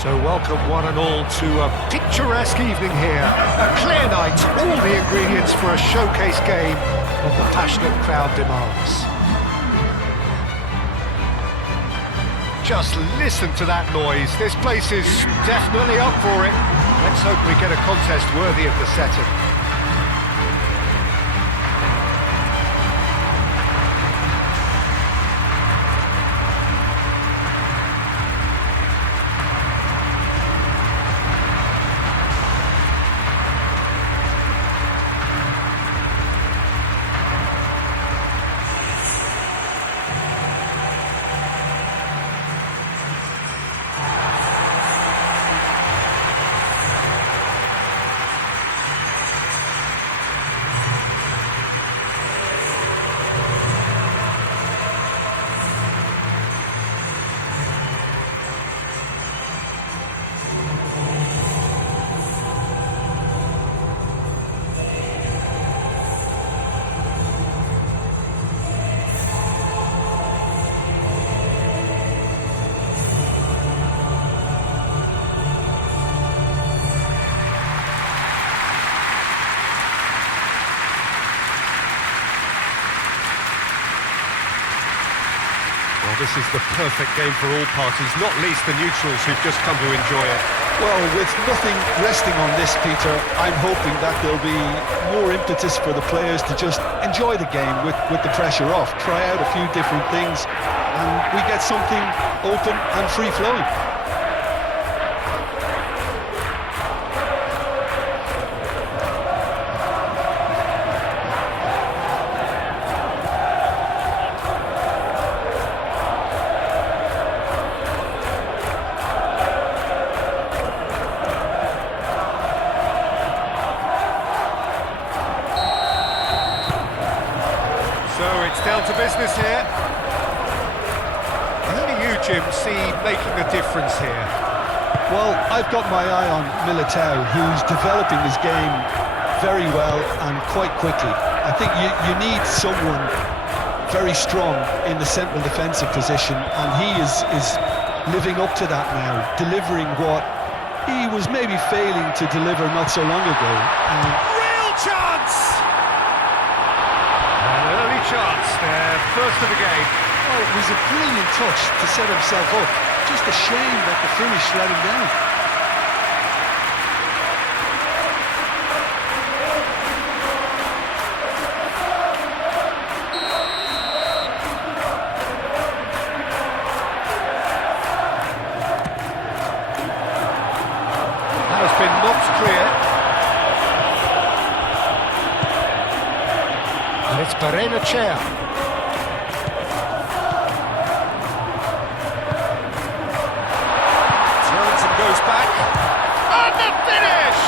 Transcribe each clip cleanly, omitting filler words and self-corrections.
So welcome one and all to a picturesque evening here. A clear night, all the ingredients for a showcase game that the passionate crowd demands. Just listen to that noise. This place is definitely up for it. Let's hope we get a contest worthy of the setting. Well, this is the perfect game for all parties, not least the neutrals who've just come to enjoy it. Well, with nothing resting on this, Peter, I'm hoping that there'll be more impetus for the players to just enjoy the game with the pressure off, try out a few different things, and we get something open and free-flowing. So it's down to business here. Who do you, Jim, see making a difference here? Well, I've got my eye on Militao, who's developing his game very well and quite quickly. I think you need someone very strong in the central defensive position, and he is living up to that now, delivering what he was maybe failing to deliver not so long ago. Real chance! An early chance there, first of the game. Oh, it was a brilliant touch to set himself up. Just a shame that the finish let him down. That has been knocked clear. And it's Chair. Turns and goes back. And the finish!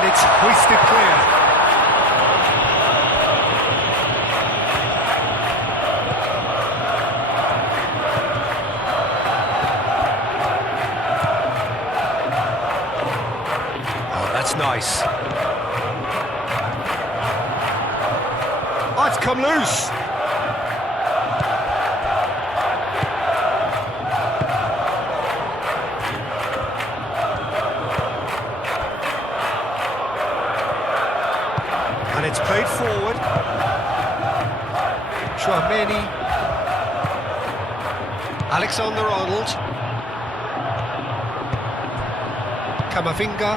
It's hoisted clear. Oh, that's nice. Oh, it's come loose. And it's played forward. Chouameni. Alexander-Arnold. Camavinga.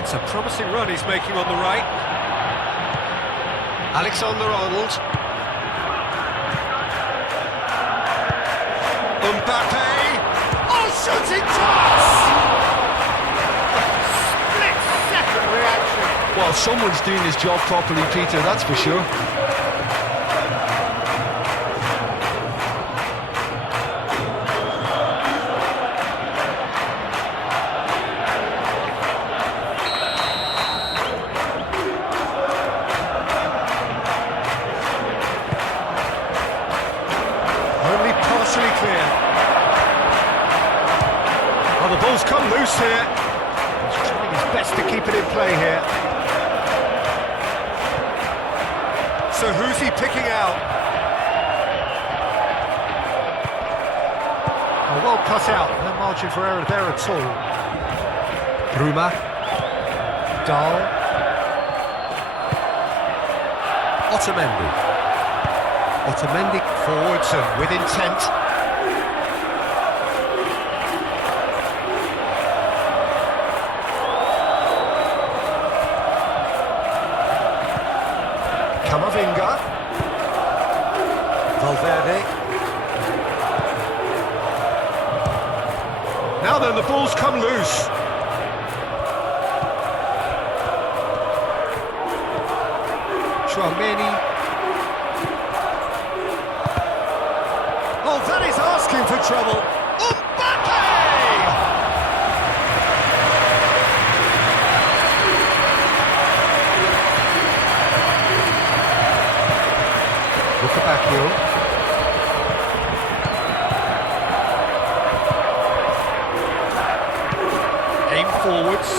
It's a promising run he's making on the right. Alexander-Arnold. Mbappe. Oh, shooting chance! Well, someone's doing his job properly, Peter, that's for sure. loose here. He's trying his best to keep it in play here. So who's he picking out? Oh, well cut out. No margin for error there at all. Bruma. Dahl. Otamendi. Otamendi forwards and with intent. Camavinga. Valverde. Now then, the ball's come loose. Chouameni. Oh, that is asking for trouble. Mbappe! Look back here. Aim forwards.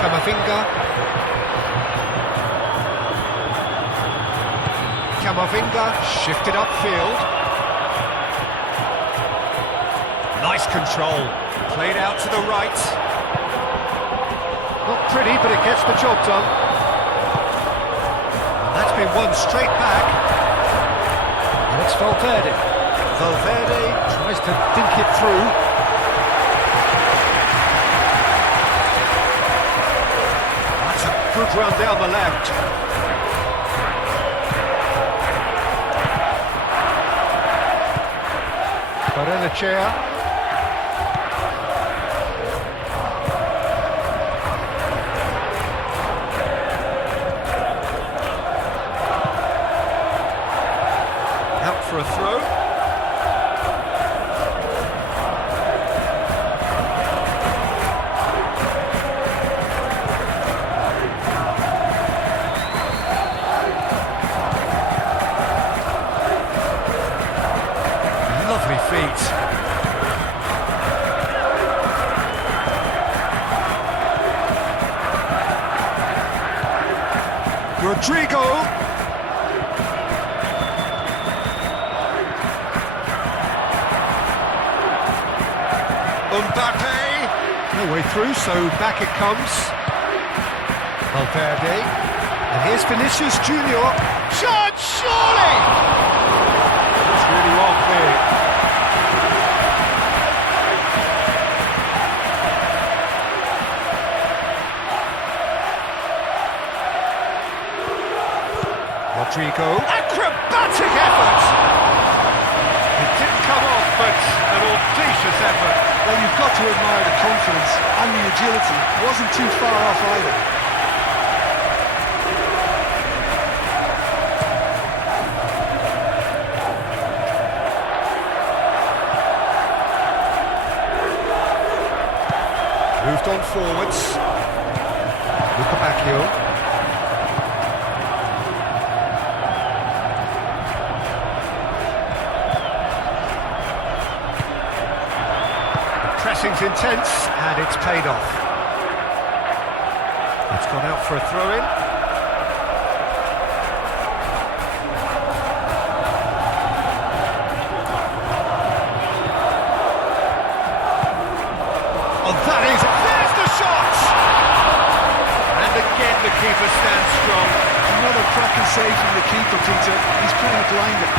Camavinga. Camavinga shifted upfield. Nice control. Played out to the right. Not pretty, but it gets the job done. And that's been won straight back. And it's Valverde. Valverde tries to dink it through. That's a good run down the left. Barrenechea. Out for a throw. Lovely feet. Rodrigo. Mbappe. No way through, so back it comes. Valverde. And here's Vinicius Junior. Shot, surely! It's really well played. Rodrigo. Acrobatic effort! It didn't come off, but an audacious effort. Well, you've got to admire the confidence and the agility. It wasn't too far off either. Moved on forwards. Look back here. Pressing's intense, and it's paid off. It's gone out for a throw-in. Oh, that is... There's the shot! And again, the keeper stands strong. Another cracking save from the keeper, Peter. He's playing blinded.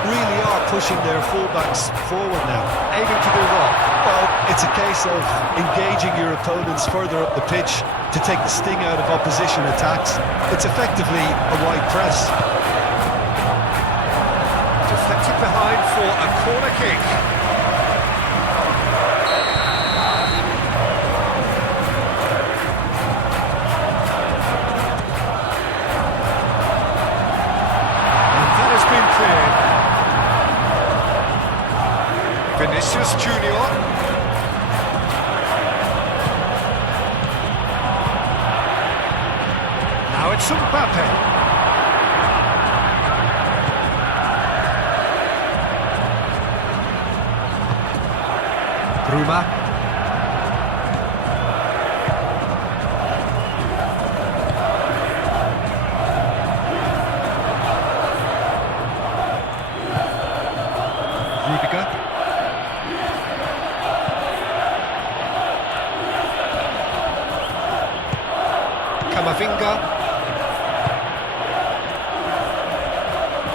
Really are pushing their fullbacks forward now. Aiming to do what? Well, it's a case of engaging your opponents further up the pitch to take the sting out of opposition attacks. It's effectively a wide press. Deflected behind for a corner kick. And that has been cleared. Vinicius Junior. Now it's Mbappe. Bruma. Rudiger. Camavinga.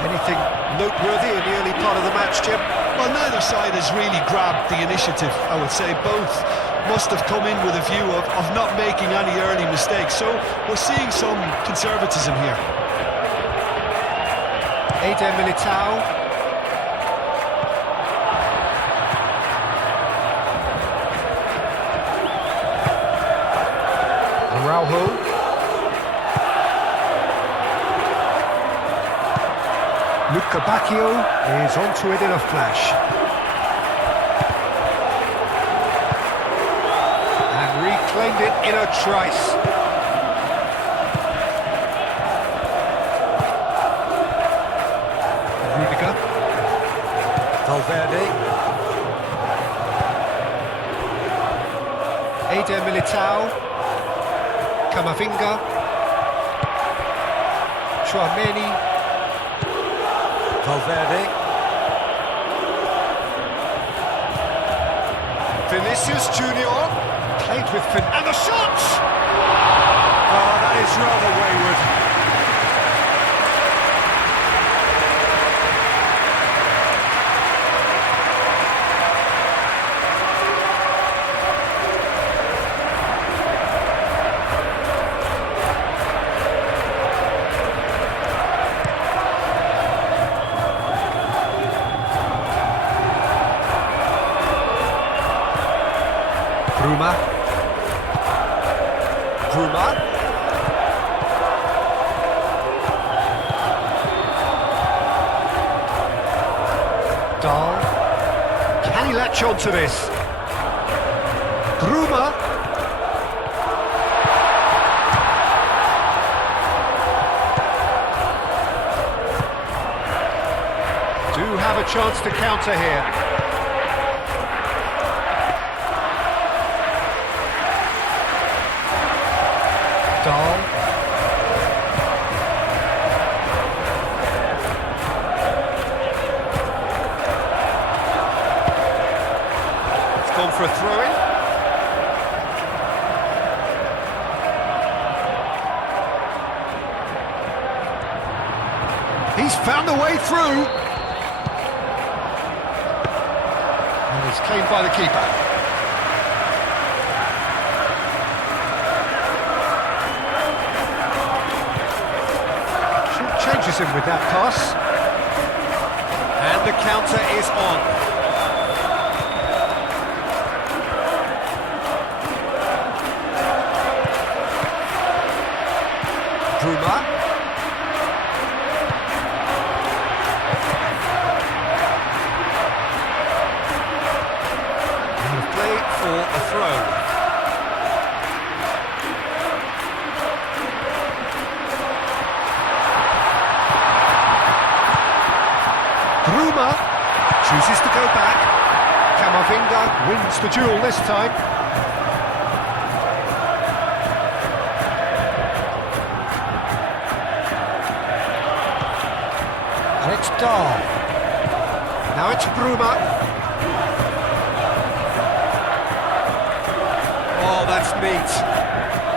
Anything noteworthy in the early part of the match, Jim? Well, neither side has really grabbed the initiative, I would say. Both must have come in with a view of not making any early mistakes. So we're seeing some conservatism here. Eder Militao. Araujo. Luca Bacchio is onto it in a flash. And reclaimed it in a trice. Rudiger. Valverde. Eder Militao. Camavinga. Chouameni. Valverde. Vinicius Junior. Played with and the shot! Oh, that is rather wayward. Bruma. Dahl. Can he latch on to this? Bruma. Do have a chance to counter here. Dahl. It's gone for a throw-in. He's found a way through. And it's claimed by the keeper. Changes him with that pass. And the counter is on. Bruma. Out of play for a throw. Bruma chooses to go back. Camavinga wins the duel this time. And it's Dahl. Now it's Bruma. Oh, that's neat.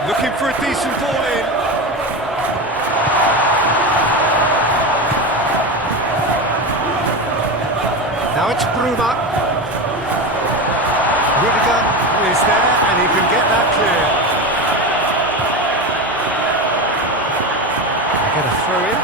Looking for a decent ball in. Now it's Bruma. Rudiger is there and he can get that clear. Get a throw in.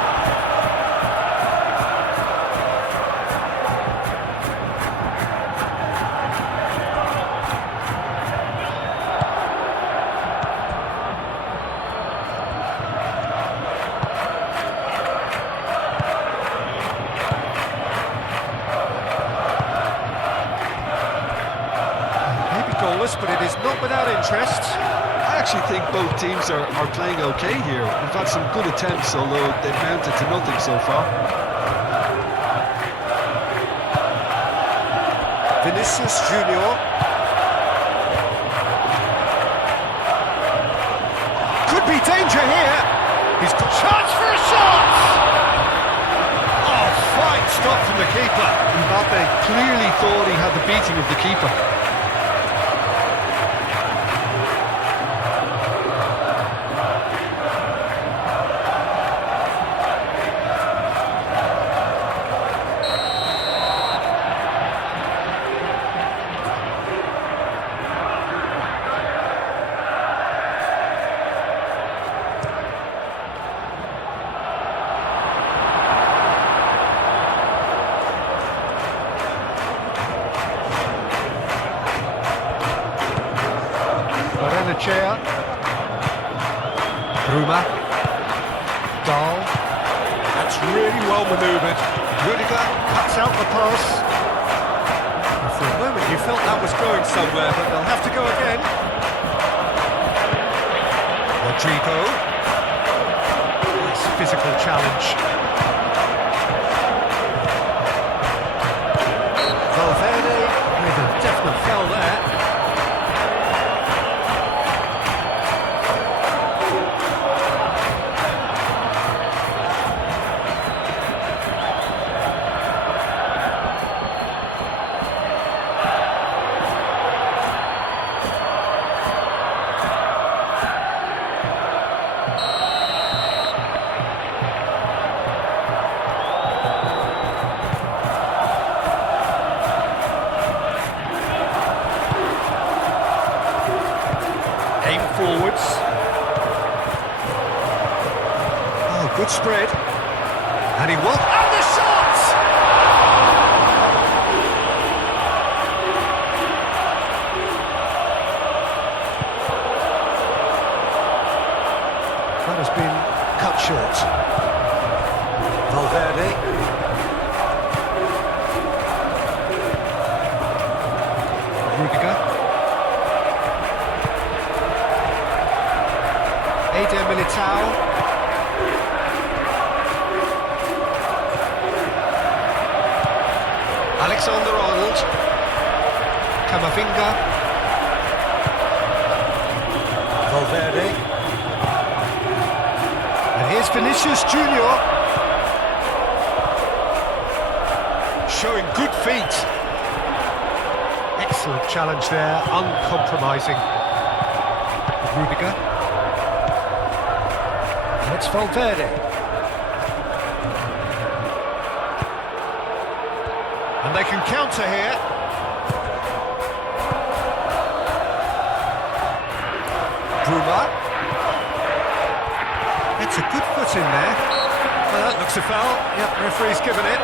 But it is not without interest. I actually think both teams are playing okay here. We've had some good attempts, although they've mounted to nothing so far. Vinicius Junior. could be danger here. He's got chance for a shot! Oh, fine stop from the keeper. Mbappe clearly thought he had the beating of the keeper. Chair. Bruma. Dahl. That's really well manoeuvred. Rudiger cuts out the pass. And for a moment you felt that was going somewhere, but they'll have to go again. Rodrigo. Nice physical challenge. Valverde with a definite foul there. Forwards. Oh, good spread. And he will. And the shot! That has been cut short. Valverde. Rudiger. Militao. Alexander-Arnold. Camavinga. Valverde. And here's Vinicius Junior. Showing good feet. Excellent challenge there, uncompromising. Rudiger. It's Valverde. And they can counter here. Bruma. It's a good foot in there. Well, that looks a foul. Yep, referee's given it.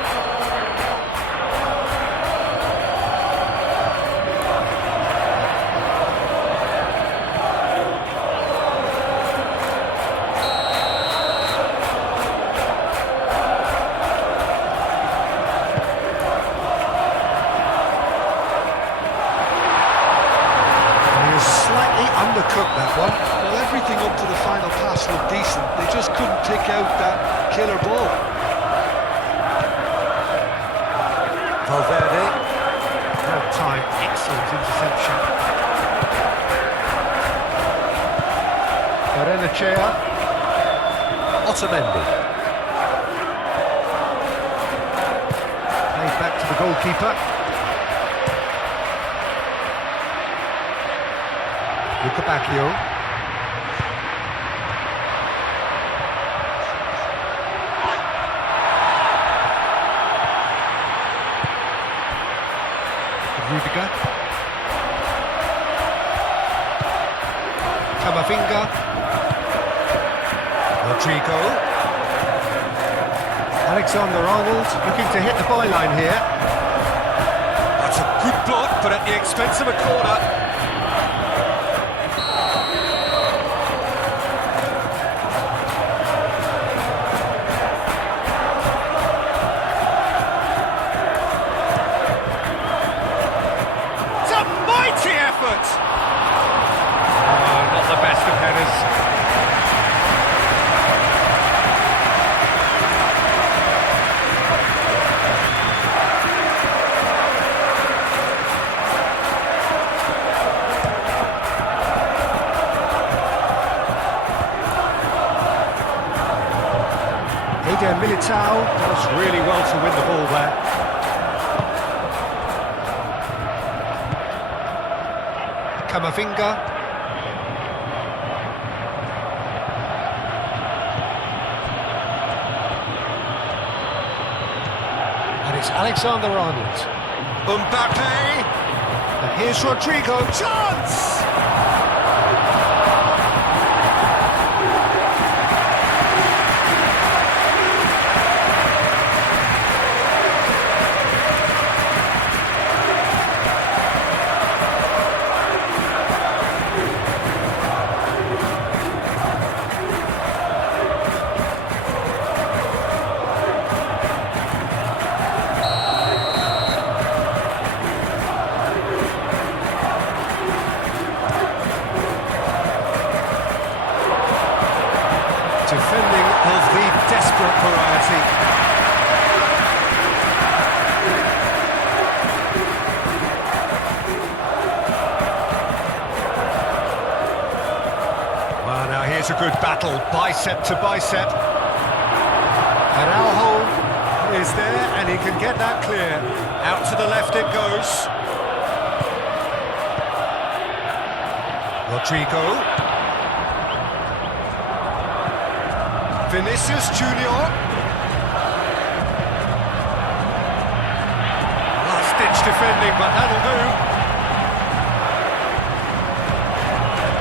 Undercooked that one. Well, everything up to the final pass looked decent. They just couldn't pick out that killer ball. Valverde. Well timed, excellent interception. Barrenechea. Otamendi. Played back to the goalkeeper. Lucabacchio. Rudiger. Camavinga. Rodrigo. Alexander-Arnold looking to hit the byline here. That's a good block, but at the expense of a corner. Not the best of headers. there, Militao does really well to win the ball there. Camavinga. And it's Alexander-Arnold. Mbappe! And here's Rodrigo. Chance! Defending of the desperate variety. Well, now here's a good battle, bicep to bicep. And Araujo is there, and he can get that clear. Out to the left it goes. Rodrigo. Vinicius Junior. Last-ditch defending, but that'll do.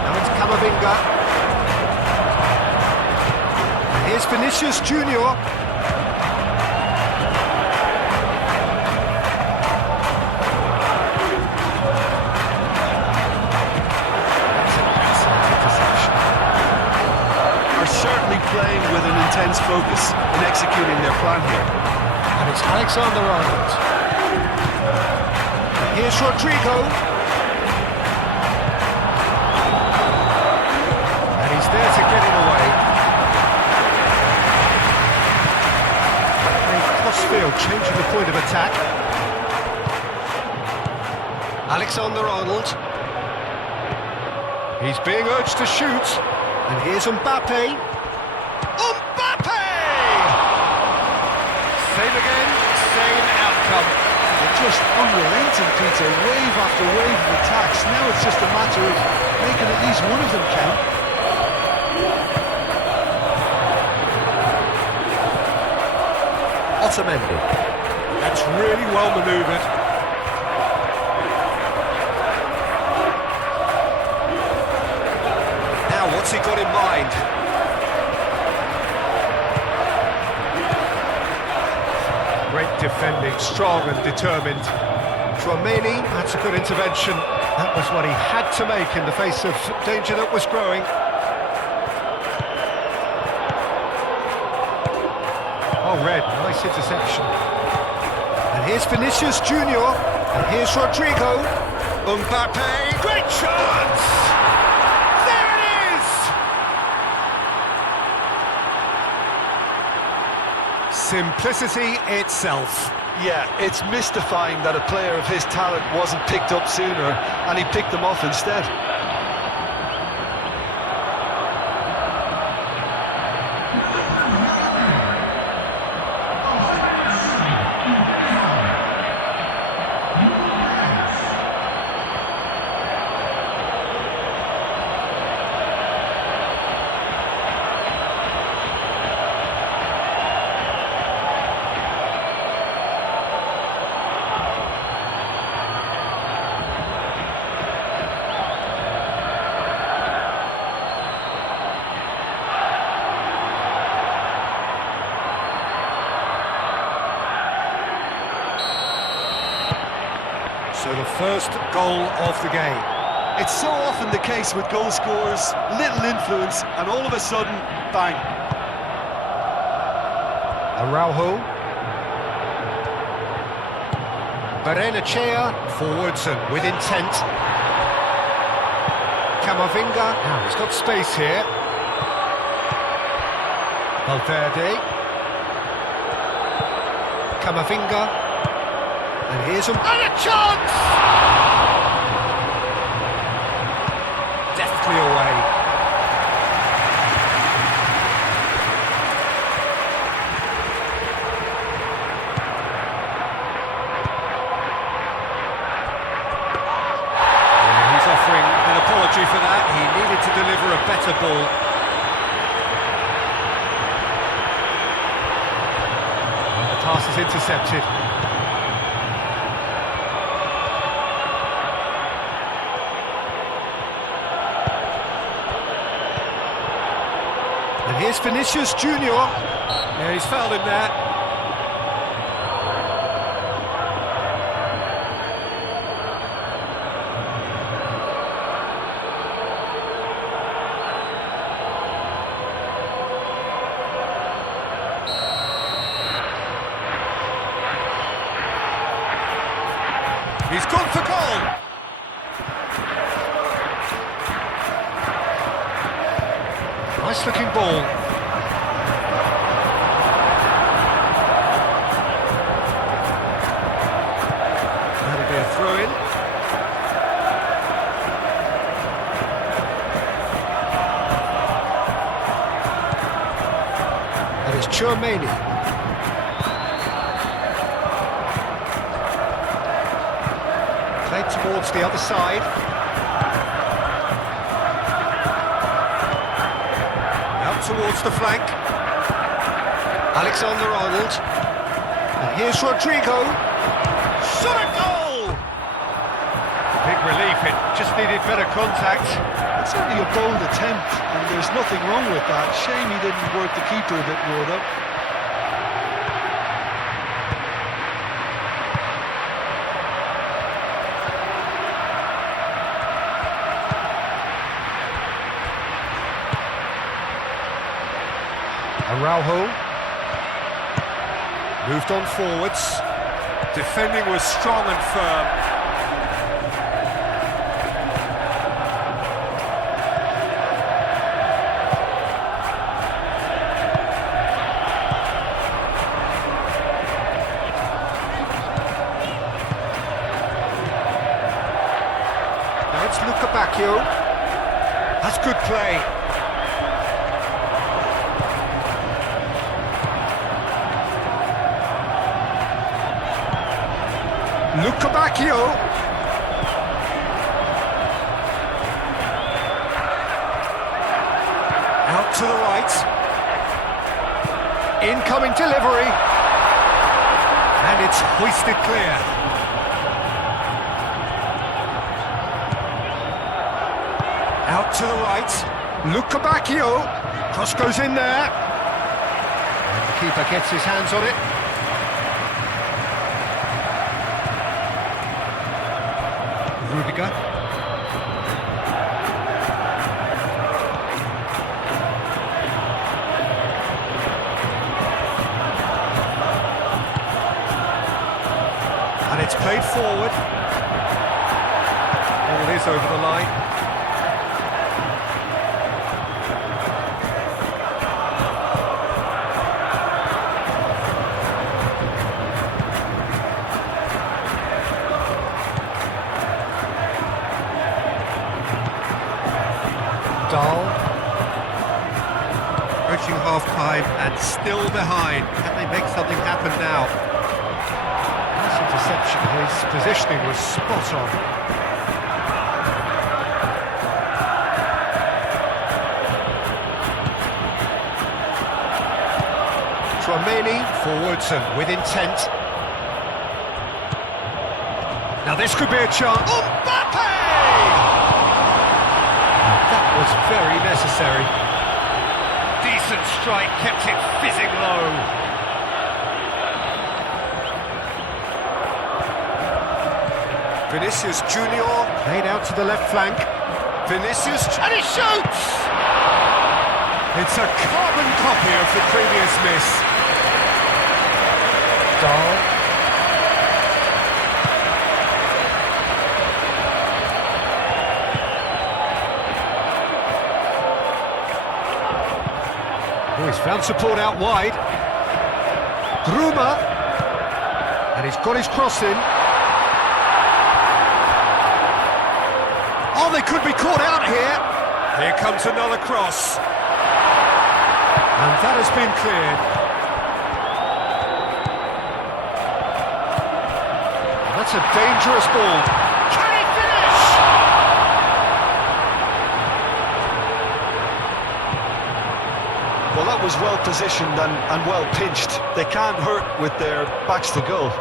Now it's Camavinga. And here's Vinicius Junior. Certainly playing with an intense focus in executing their plan here. And it's Alexander-Arnold. Here's Rodrigo. And he's there to get it away. And crossfield, changing the point of attack. Alexander-Arnold. He's being urged to shoot. And here's Mbappe. Mbappe! Same again, same outcome. They're just unrelenting, Peter. Wave after wave of attacks. Now it's just a matter of making at least one of them count. Otamendi. That's really well manoeuvred. What's he got in mind? Great defending, strong and determined. Tchouaméni, that's a good intervention. That was what he had to make in the face of danger that was growing. Oh, Red, nice interception. And here's Vinicius Junior. And here's Rodrigo. Mbappe, great chance! Simplicity itself. Yeah, it's mystifying that a player of his talent wasn't picked up sooner, and he picked them off instead. So the first goal of the game. It's so often the case with goal scorers, little influence, and all of a sudden, bang. Araujo. Barrenechea forwards and with intent. Camavinga. Now he's got space here. Valverde. Camavinga. And here's and a chance! Deftly away. apology for that. He needed to deliver a better ball. The pass is intercepted. And here's Vinicius Junior. Yeah, he's fouled him there. He's gone for goal! Nice looking ball. That'll be a throw-in. That is Chouameni. Played towards the other side. Out towards the flank. Alexander-Arnold. And here's Rodrigo. Shot a goal! Big relief, it just needed better contact. It's only a bold attempt, and there's nothing wrong with that. Shame he didn't work the keeper a bit more, though. Araujo moved on forwards. Defending was strong and firm. Now it's Luka Bacchio. That's good play. Luka Bacchio. Out to the right. Incoming delivery. And it's hoisted clear. Out to the right. Luka Bacchio. Cross goes in there. And the keeper gets his hands on it. Rudiger. And it's played forward. Ball is over the line. Approaching half-time and still behind. Can they make something happen now? Nice interception. His positioning was spot on. Chouameni forwards and with intent. Now this could be a chance. Mbappe! That was very necessary. Decent strike, kept it fizzing low. Vinicius Junior played out to the left flank. Vinicius, and he shoots! It's a carbon copy of the previous miss. Dahl. Oh, he's found support out wide. Druma. And he's got his cross in. Oh, they could be caught out here. Here comes another cross. And that has been cleared. That's a dangerous ball. Can he finish? that was well positioned and well pinched. They can't hurt with their backs to goal.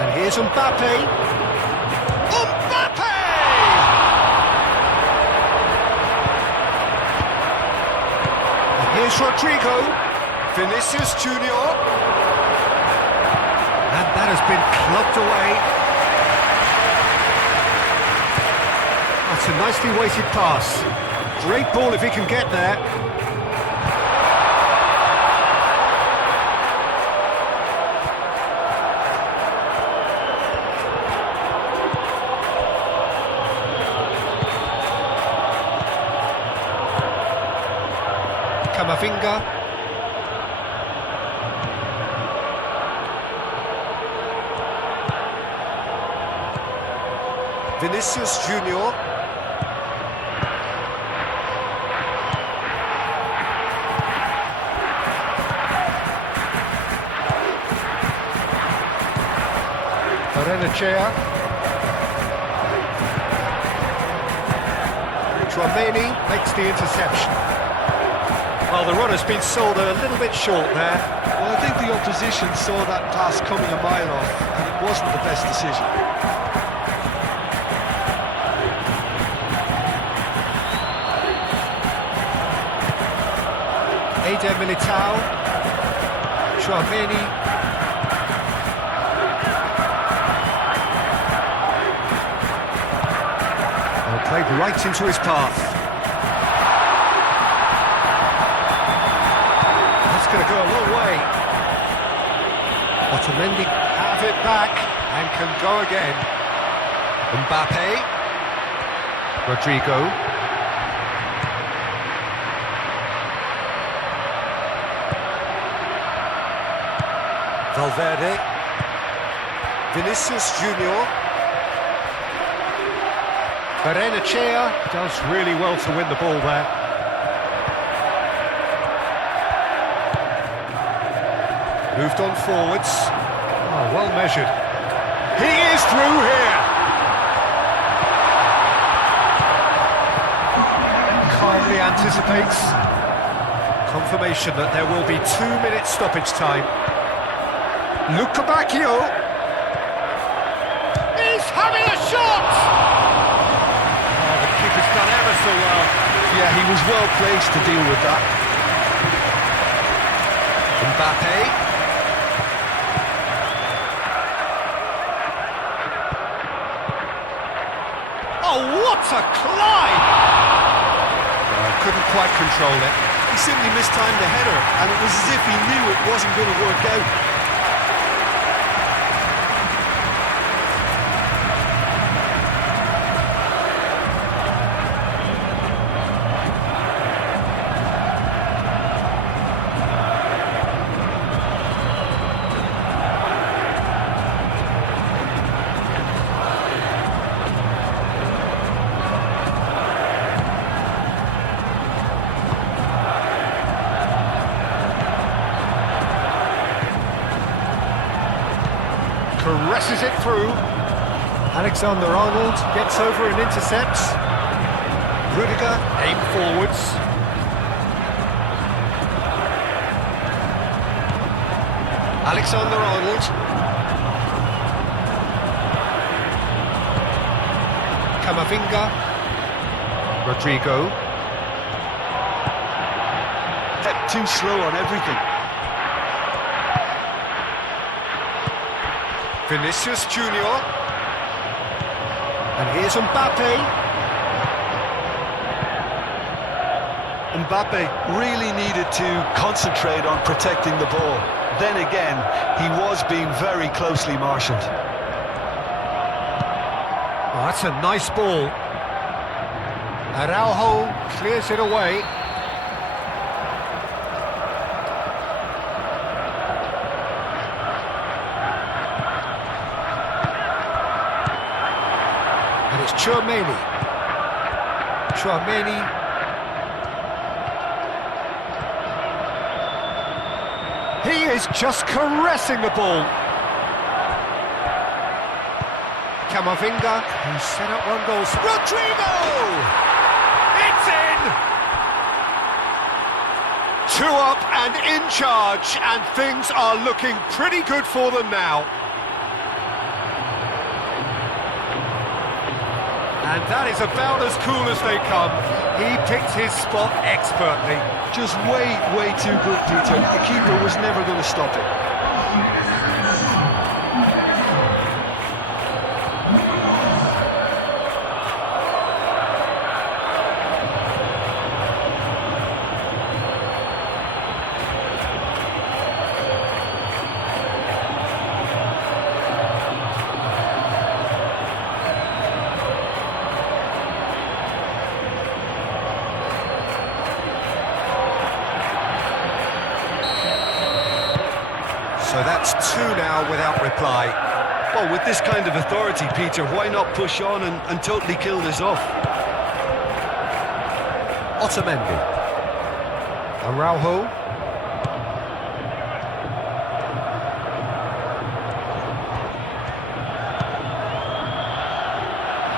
And here's Mbappe. Mbappe! And here's Rodrigo. Vinicius Junior. And that has been clubbed away. That's a nicely weighted pass. Great ball if he can get there. Camavinga. Vinicius Junior. Chea. Chouameni makes the interception. Well, the runner's been sold a little bit short there. Well, I think the opposition saw that pass coming a mile off, and it wasn't the best decision. Eder Militao. Chouameni. Played right into his path. That's going to go a long way. Otamendi have it back and can go again. Mbappe. Rodrigo. Valverde. Vinicius Junior. Chea does really well to win the ball there. Moved on forwards. Oh, well measured. He is through here. Calmly anticipates. Confirmation that there will be 2-minute stoppage time. Luca Bacchio. He's having a shot! He's done ever so well. Yeah, he was well placed to deal with that. Mbappe. Oh, what a climb! Couldn't quite control it. He simply mistimed the header, and it was as if he knew it wasn't going to work out. Caresses it through. Alexander-Arnold gets over and intercepts. Rudiger aim forwards. Alexander-Arnold. Camavinga. Rodrigo. Kept too slow on everything. Vinicius Junior. And here's Mbappe. Mbappe really needed to concentrate on protecting the ball. Then again, he was being very closely marshalled. Oh, that's a nice ball. Araujo clears it away. And it's Chouameni. He is just caressing the ball. Camavinga, who set up one goal. Rodrigo! It's in! 2 up and in charge, and things are looking pretty good for them now. And that is about as cool as they come. He picked his spot expertly. Just way too good, Peter. The keeper was never going to stop it. So that's 2 now without reply. Well, with this kind of authority, Peter, why not push on and totally kill this off? Otamendi. Araujo.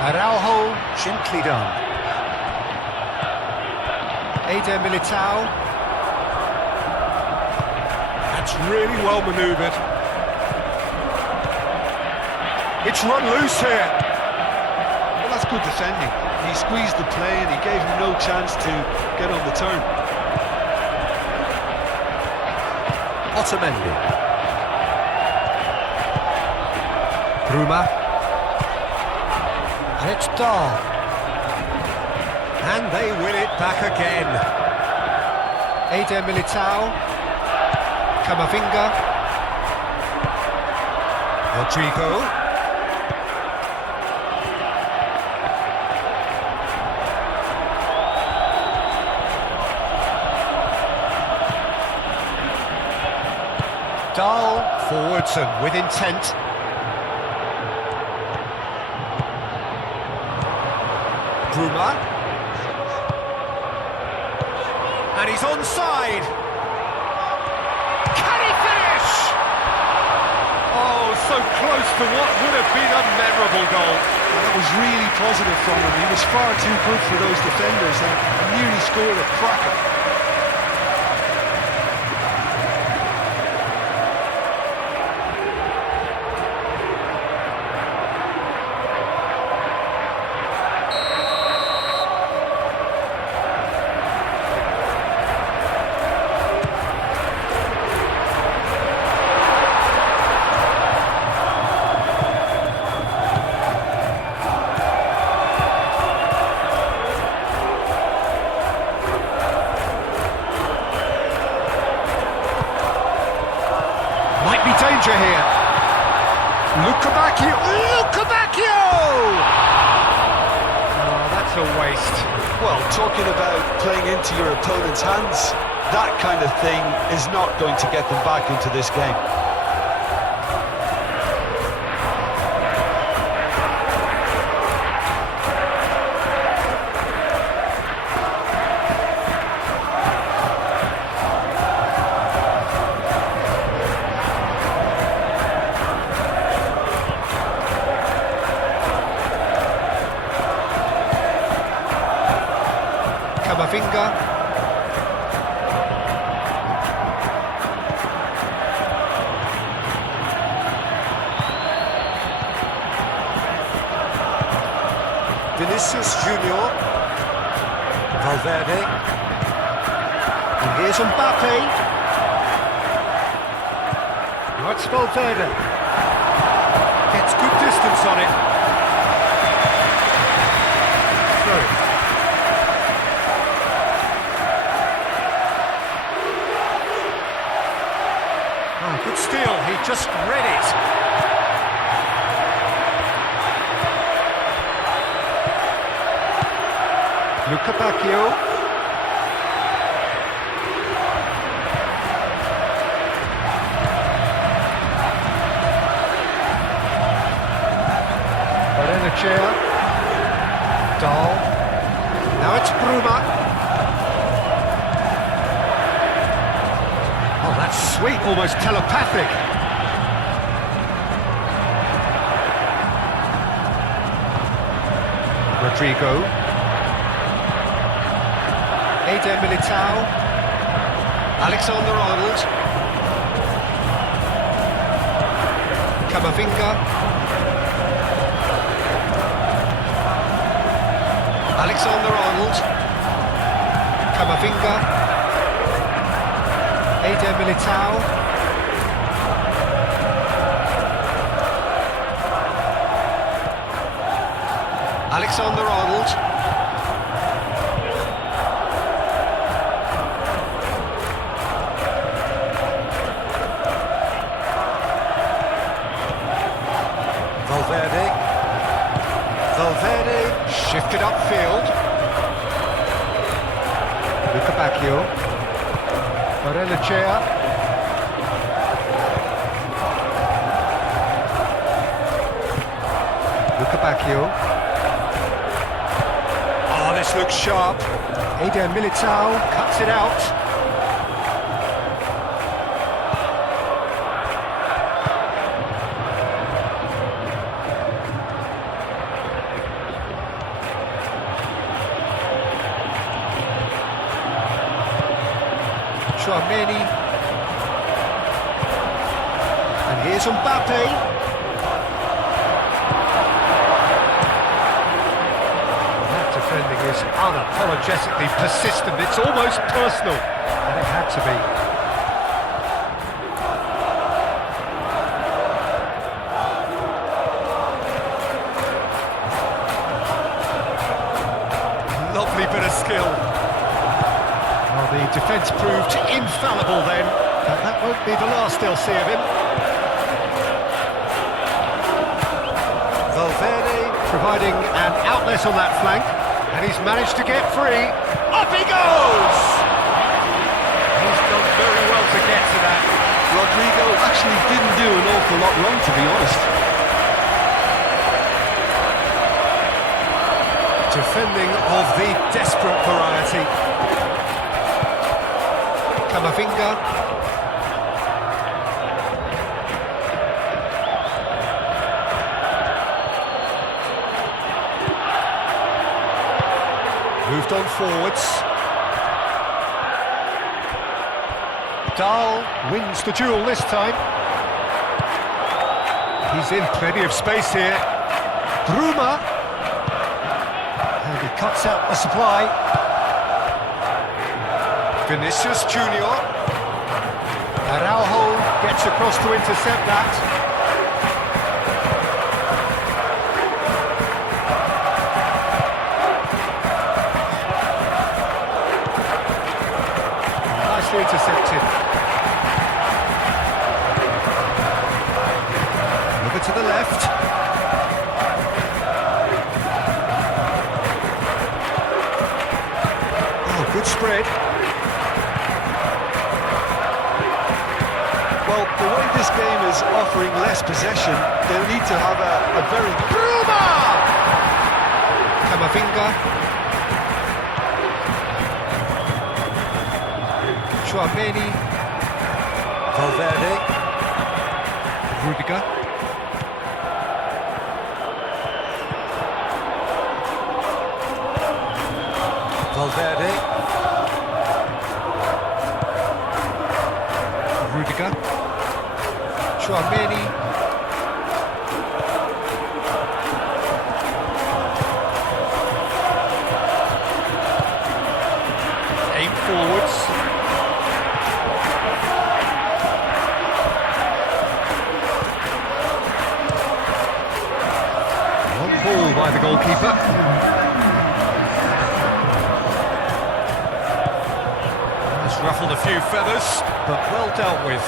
Araujo, gently done. Eder Militao. That's really well manoeuvred. It's run loose here. Well, that's good defending. He squeezed the play and he gave him no chance to get on the turn. Otamendi. Bruma. And it's Dahl. And they win it back again. Eder Militao. Camavinga. Rodrigo. Dahl forwards and with intent. Bruma. And he's onside. So close to what would have been a memorable goal. That was really positive from him. He was far too good for those defenders and nearly scored a cracker. Danger here. Lukabakio! Oh, that's a waste. Well, talking about playing into your opponent's hands, that kind of thing is not going to get them back into this game. Camavinga. Vinicius Junior. Valverde. And here's Mbappe. That's Valverde. Gets good distance on it. Through. Good steal, he just read it. Lukabakio. Barrenechea. Dahl. Now it's Bruma. Oh, That's sweet, almost telepathic. Rodrigo. Eder Militao. Alexander-Arnold. Camavinga. Alexander-Arnold. Camavinga. Eder Militao. Alexander-Arnold. Valverde shifted upfield. Luca Bacchio. Barellechea. Luca Bacchio. Oh, this looks sharp. Eder Militao cuts it out. Chouameni. And here's Mbappe. That defending is unapologetically persistent. It's almost personal. And it had to be. Lovely bit of skill. Well, the defence proved infallible then, but that won't be the last they'll see of him. Valverde providing an outlet on that flank, and he's managed to get free. Up he goes! He's done very well to get to that. Rodrigo actually didn't do an awful lot wrong, to be honest. Defending of the desperate variety. Camavinga. Moved on forwards. Dahl wins the duel this time. He's in plenty of space here. Bruma. And he cuts out the supply. Vinicius Junior. Araujo gets across to intercept that. Nicely intercepted. Over to the left. Oh, good spread. Well, the way this game is offering less possession, they'll need to have a very... Bruma! Camavinga. Chouameni. Valverde. Rudiger. Valverde. Rudiger. Chouameni. Aim forwards. Long ball by the goalkeeper. Has ruffled a few feathers, but well dealt with.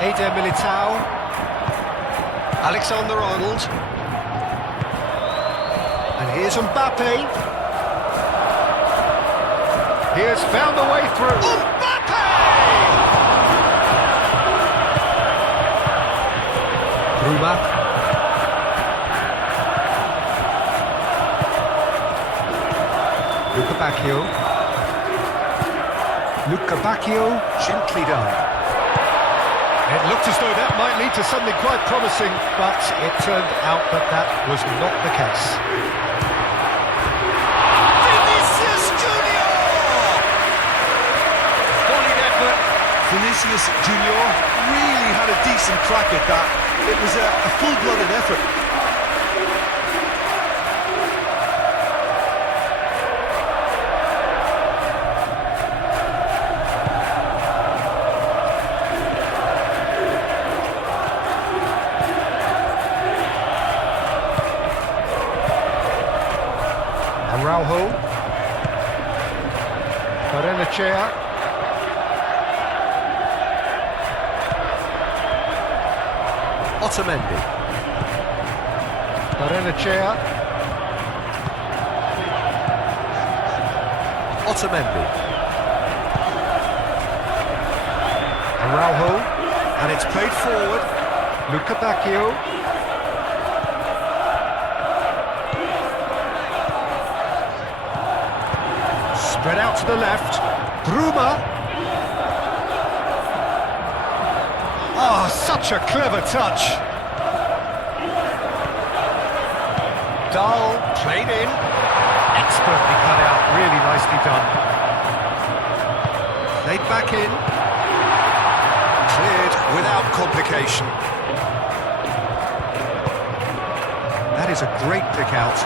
Eder Militao. Alexander-Arnold. And here's Mbappe. He has found a way through. Mbappe! Bruma. Luca Bacchio. Luca Bacchio, gently done. It looked as though that might lead to something quite promising, but it turned out that that was not the case. Vinicius Junior! Brilliant effort. Vinicius Junior really had a decent crack at that. It was a full-blooded effort. Araujo. Barrenechea. Otamendi. Barrenechea. Otamendi. Araujo. And it's played forward. Luca Bacchio. Spread out to the left. Bruma. Oh, such a clever touch. Dahl, played in. Expertly cut out, really nicely done. Played back in. Cleared without complication. That is a great pick out.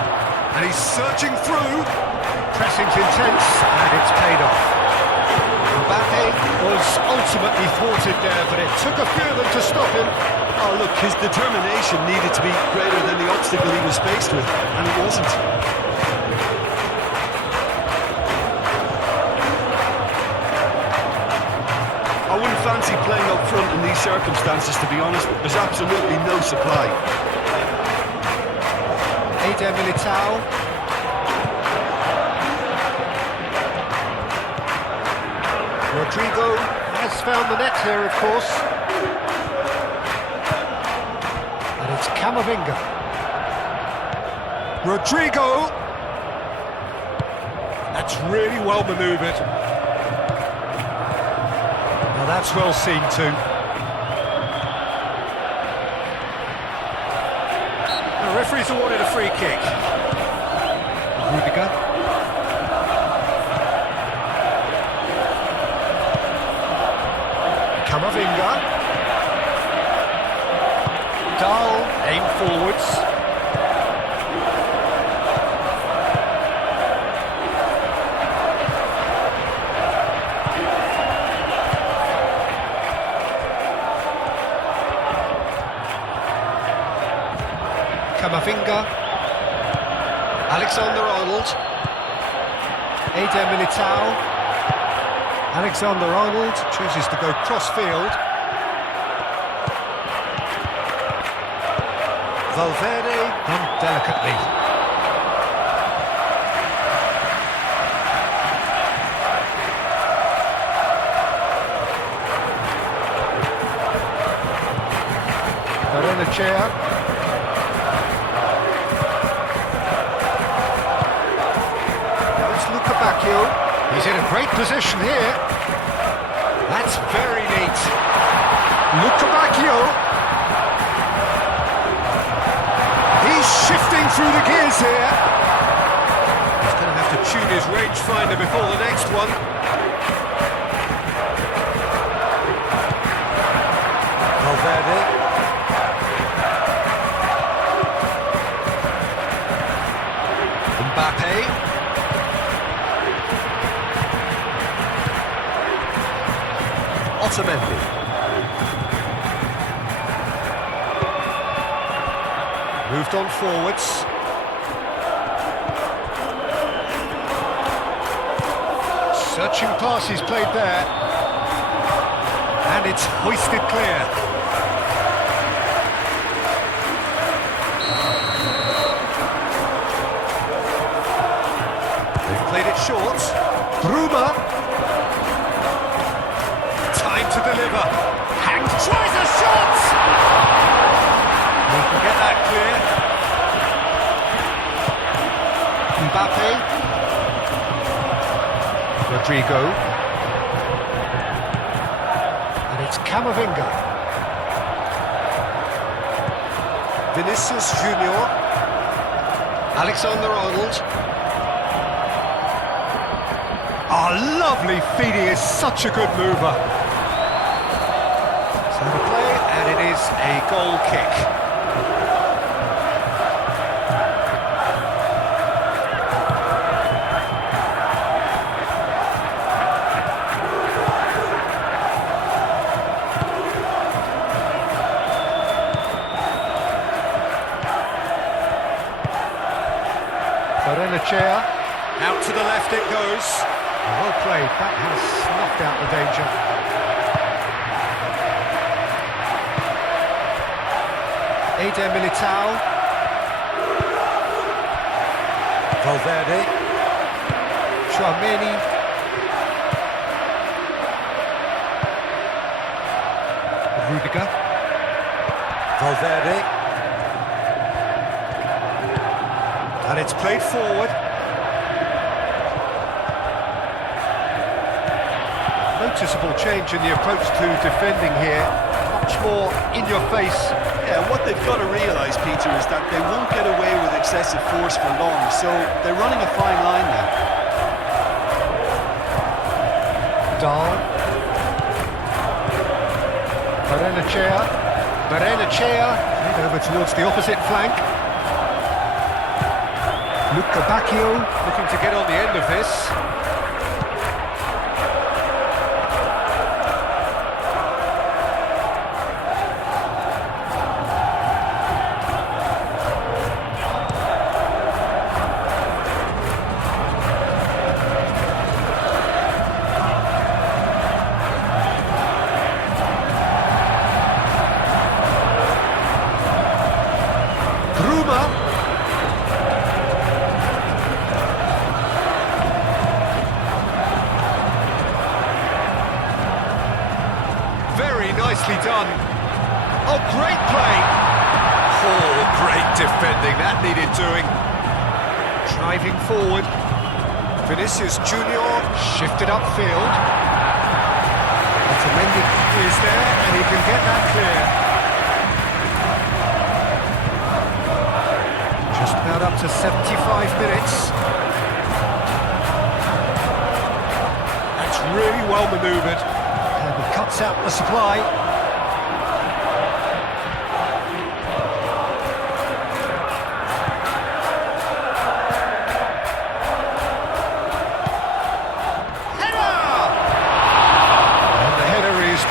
And he's searching through. Pressing's intense, and it's paid off. Mbappe was ultimately thwarted there, but it took a few of them to stop him. Oh, look, his determination needed to be greater than the obstacle he was faced with, and it wasn't. I wouldn't fancy playing up front in these circumstances, to be honest. There's absolutely no supply. Eder Militao. Rodrigo has found the net here, of course. And it's Camavinga. Rodrigo! That's really well manoeuvred. Now that's well seen too. The referee's awarded a free kick. Rudiger. Camavinga. Dahl, aim forwards. Camavinga. Alexander-Arnold. Eder Militao. Alexander-Arnold chooses to go cross-field. Valverde done delicately. Barrenechea. There's Luca Bacchio. He's in a great position here. That's very neat. Luca Bacchio. He's shifting through the gears here. He's going to have to tune his rangefinder before the next one. Valverde. Mbappe. Otamendi. Moved on forwards. Searching pass is played there. And it's hoisted clear. They've played it short. Bruma. To deliver. Hank tries a shot! We can get that clear. Mbappe. Rodrigo. And it's Camavinga. Vinicius Junior. Alexander-Arnold. Oh, lovely feed, he is such a good mover. So the play, and it is a goal kick. Chair. Out to the left it goes. Well played, that has snuffed out the danger. Eder Militao. Valverde. Tchouaméni. Rudiger. Valverde. And it's played forward. Noticeable change in the approach to defending here. Much more in your face. Yeah, what they've got to realise, Peter, is that they won't get away with excessive force for long, so they're running a fine line now. Dahl. Barrenechea. Played over towards the opposite flank. Luca Bacchio looking to get on the end of this. Nicely done. Oh, great play. Oh, great defending. That needed doing. Driving forward. Vinicius Junior shifted upfield. Otamendi is there, and he can get that clear. Just about up to 75 minutes. That's really well manoeuvred. And he cuts out the supply.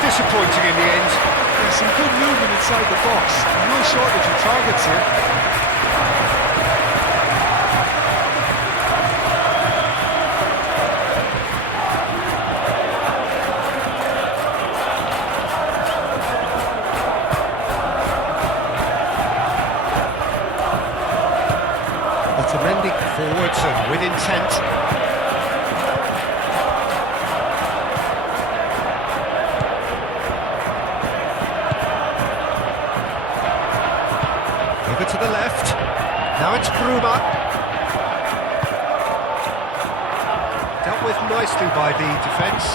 Disappointing in the end. There's some good movement inside the box. No shortage of targets here. Otamendi forwards and with intent. Over to the left. Now it's Bruma. Dealt with nicely by the defence.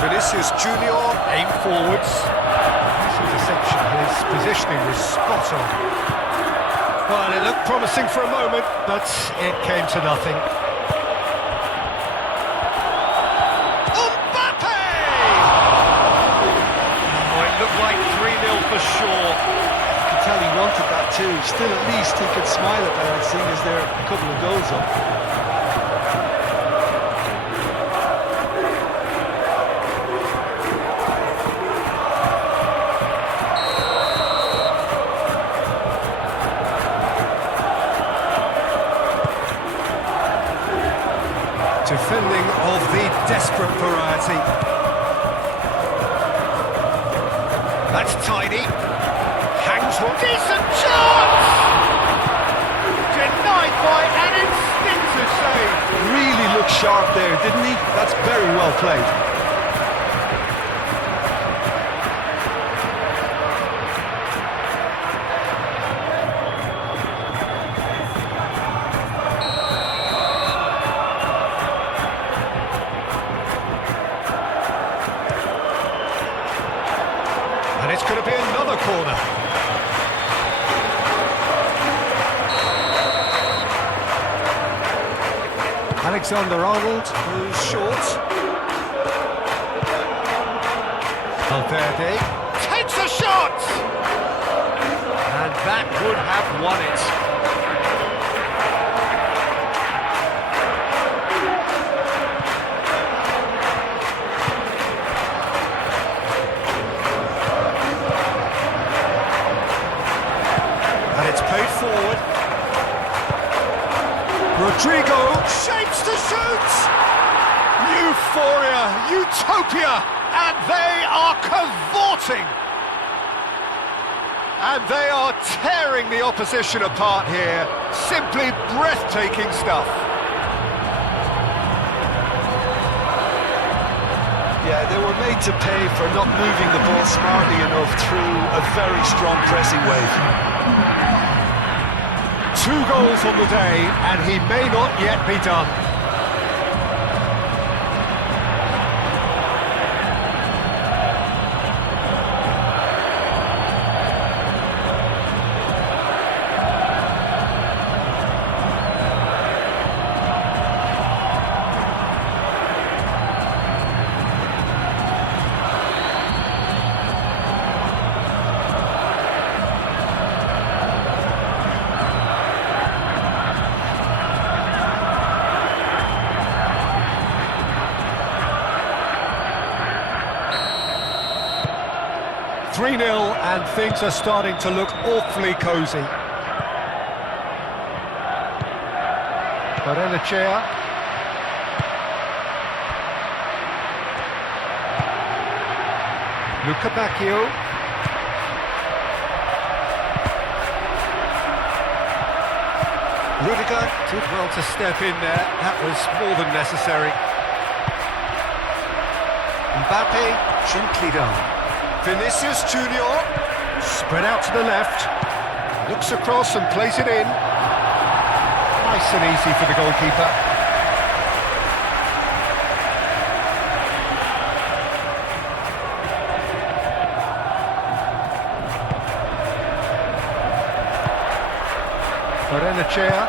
Vinicius Junior, aim forwards. This interception, his positioning was spot on. Well, it looked promising for a moment, but it came to nothing. Looked like 3-0 for sure. You could tell he wanted that too. Still, at least he could smile about it, seeing as there are a couple of goals up. Defending of the desperate variety. That's tidy. Hangs one. Decent chance! Denied by an instinctive save. Really looked sharp there, didn't he? That's very well played. Alexander-Arnold, who's short. Valverde takes a shot! And that would have won it. And it's played forward. Rodrigo shapes to shoot! Euphoria, utopia, and they are cavorting! And they are tearing the opposition apart here. Simply breathtaking stuff. Yeah, they were made to pay for not moving the ball smartly enough through a very strong pressing wave. 2 goals on the day, and he may not yet be done. Three 0 and things are starting to look awfully cosy. Barrenechea. Luca Bacchio. Rudiger did well to step in there. That was more than necessary. Mbappe gently done. Vinicius Junior, spread out to the left, looks across and plays it in. Nice and easy for the goalkeeper. Barrenechea,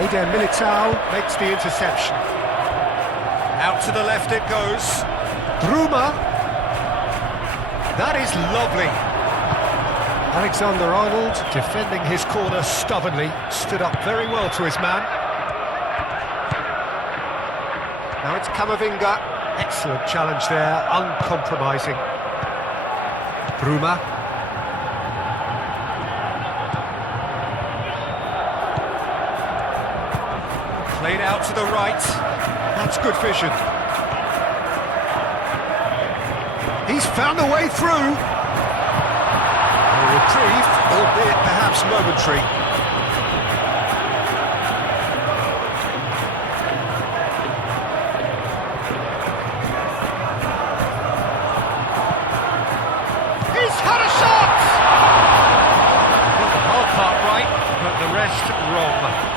Eder Militao makes the interception. Out to the left it goes. Bruma. That is lovely. Alexander-Arnold defending his corner stubbornly, stood up very well to his man. Now it's Camavinga. Excellent challenge there, uncompromising. Bruma. Played out to the right. That's good vision. He's found a way through. A reprieve, albeit perhaps momentary. He's had a shot! Got the whole part right, but the rest wrong.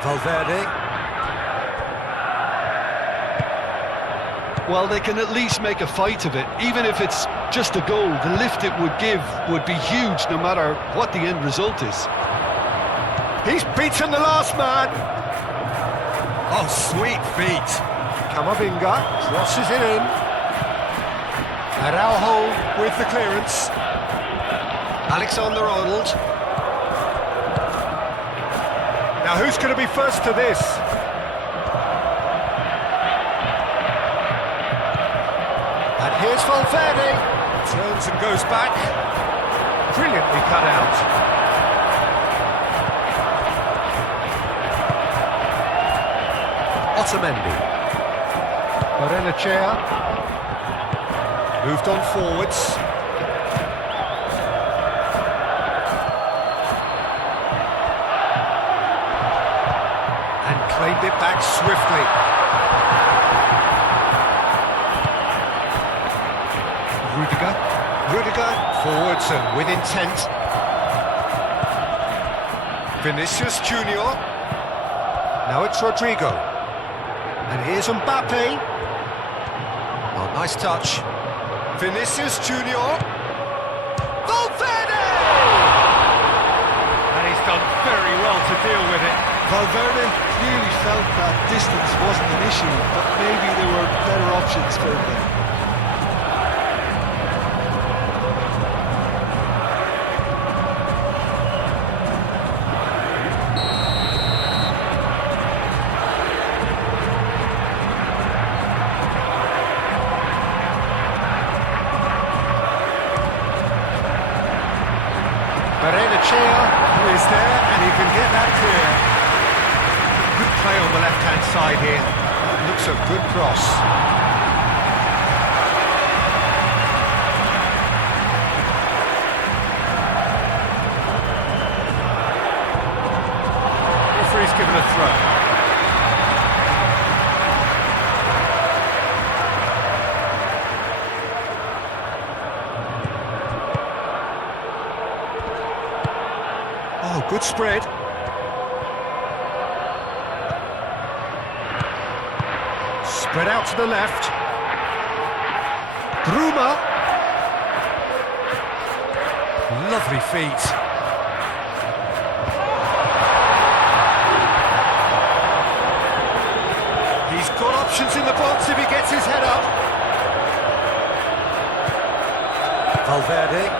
Valverde. Well, they can at least make a fight of it. Even if it's just a goal, the lift it would give would be huge no matter what the end result is. He's beaten the last man. Oh, sweet feet. Camavinga crosses it in. Araujo with the clearance. Alexander-Arnold. Now who's going to be first to this? And here's Valverde. Turns and goes back. Brilliantly cut out. Otamendi. Barrenechea. Moved on forwards. And claimed it back swiftly. Rudiger, forwards and with intent. Vinicius Junior. Now it's Rodrigo. And here's Mbappe. Oh, nice touch. Vinicius Junior. Valverde! And he's done very well to deal with it. Valverde clearly felt that distance wasn't an issue, but maybe there were better options for him. Barrenechea is there, and he can get that clear. Good play on the left-hand side here. Looks a good cross. Referee's given a throw. Oh, good spread. Spread out to the left. Bruma. Lovely feet. He's got options in the box if he gets his head up. Valverde.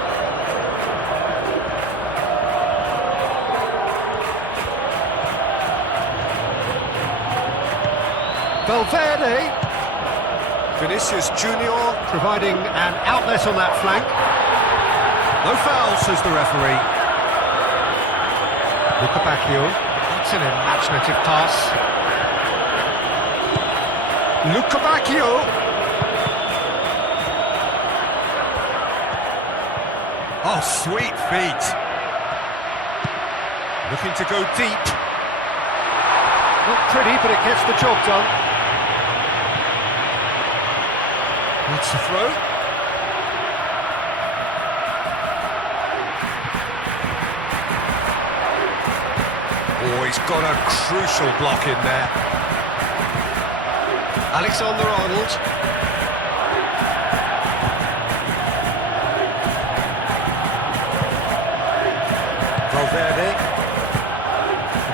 Valverde. Vinicius Junior providing an outlet on that flank. No foul, says the referee. Lukabakio. That's an imaginative pass. Lukabakio. Oh, sweet feet. Looking to go deep. Not pretty, but it gets the job done. That's the throw. Oh, he's got a crucial block in there. Alexander-Arnold. Valverde.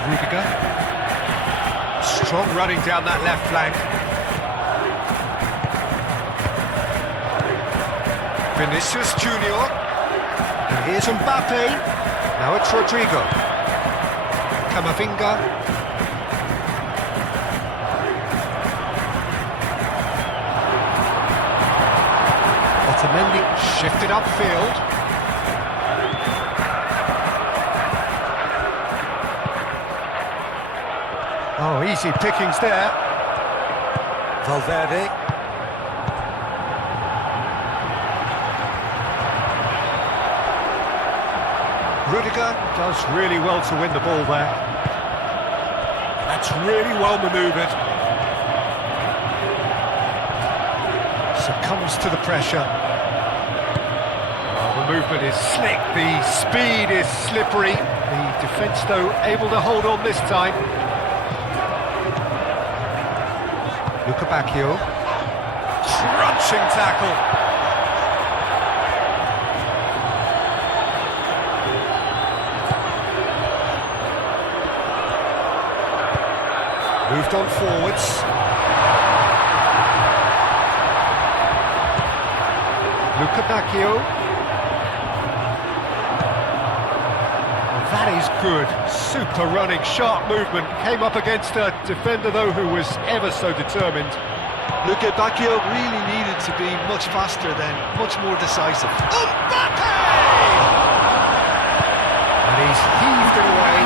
Rudiger. Strong running down that left flank. Vinicius Junior. And here's Mbappe. Now it's Rodrigo. Camavinga. Otamendi shifted upfield. Oh, easy pickings there. Valverde. Rudiger does really well to win the ball there. That's really well manoeuvred. Succumbs to the pressure. Oh, the movement is slick, the speed is slippery. The defence, though, able to hold on this time. Lukabakio. Crunching tackle. Moved on forwards. Lukabakio. Oh, that is good. Super running, sharp movement. Came up against a defender, though, who was ever so determined. Lukabakio really needed to be much faster then, much more decisive. Mbappe! And he's heaved it away.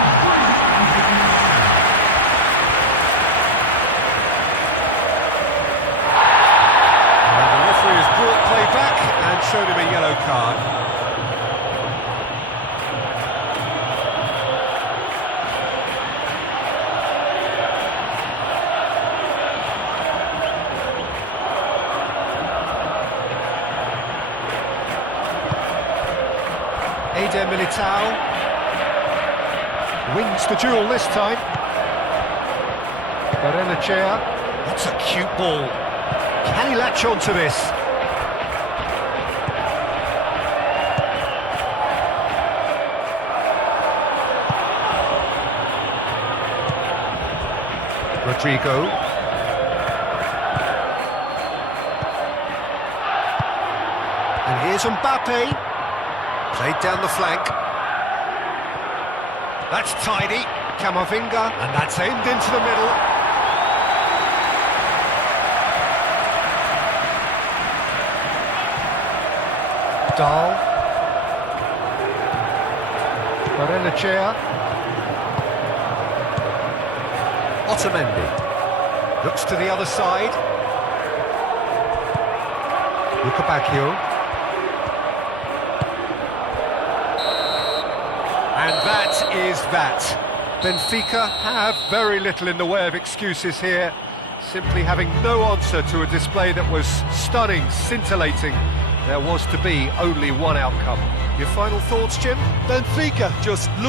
Play back and showed him a yellow card. Eder Militao wins the duel this time. Barrenechea, that's a cute ball. Can he latch on to this? Rodrigo. And here's Mbappe. Played down the flank. That's tidy. Camavinga. And that's aimed into the middle. Dahl. Barrenechea. Otamendi. Looks to the other side. Lukabakio. And that is that. Benfica have very little in the way of excuses here, simply having no answer to a display that was stunning, scintillating. There was to be only one outcome. Your final thoughts, Jim? Benfica just look